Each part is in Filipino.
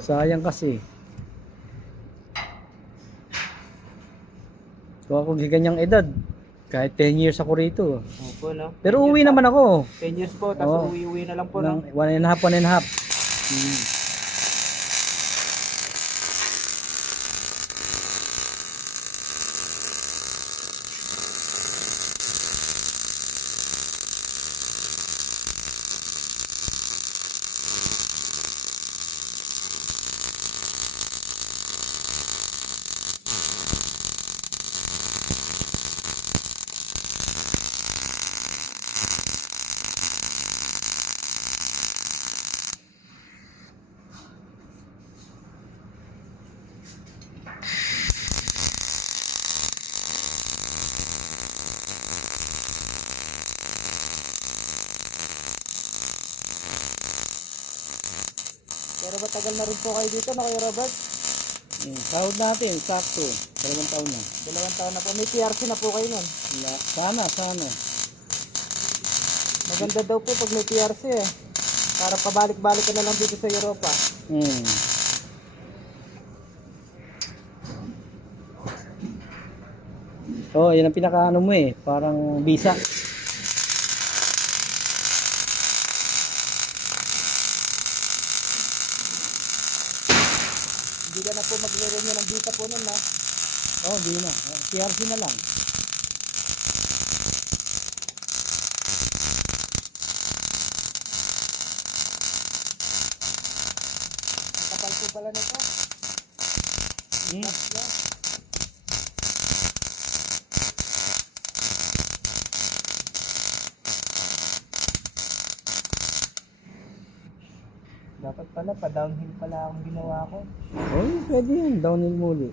Sayang kasi. Kung ako giganyang edad, kahit 10 years ako rito. Opo, no? Pero 10 uwi years naman ako. 10 years po, tapos Oo. uwi-uwi na lang po, Ng no? 1.5, 1.5. Pero matagal na rin po kayo dito, no, Kuya Robert? Sahod natin, sakto. 2 taon na. 2 taon na po. May PRC na po kayo nun. Sana. Maganda daw po pag may PRC eh. Para pabalik-balik ka na lang dito sa Europa. Hmm. Oh, yan ang pinakaano mo eh, parang visa. Hindi ka na po magre-renew ng visa po nun, no? Oh, di na. PRC na lang. Kapal po pala nito. Hmm. Yeah. Dapat pala, pa-downhill pala akong ginawa ko. Oh, pwede yan. Downhill muli.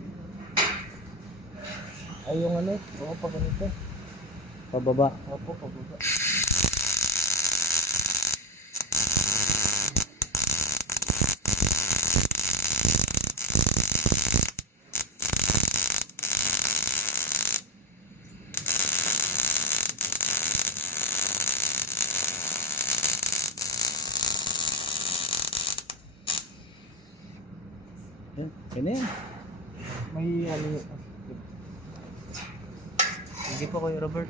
Ay, yung ano, oo, pag ganito. Pababa. Opo, pababa. Yan na yan. May ano yun. Sige po, Kuya Robert.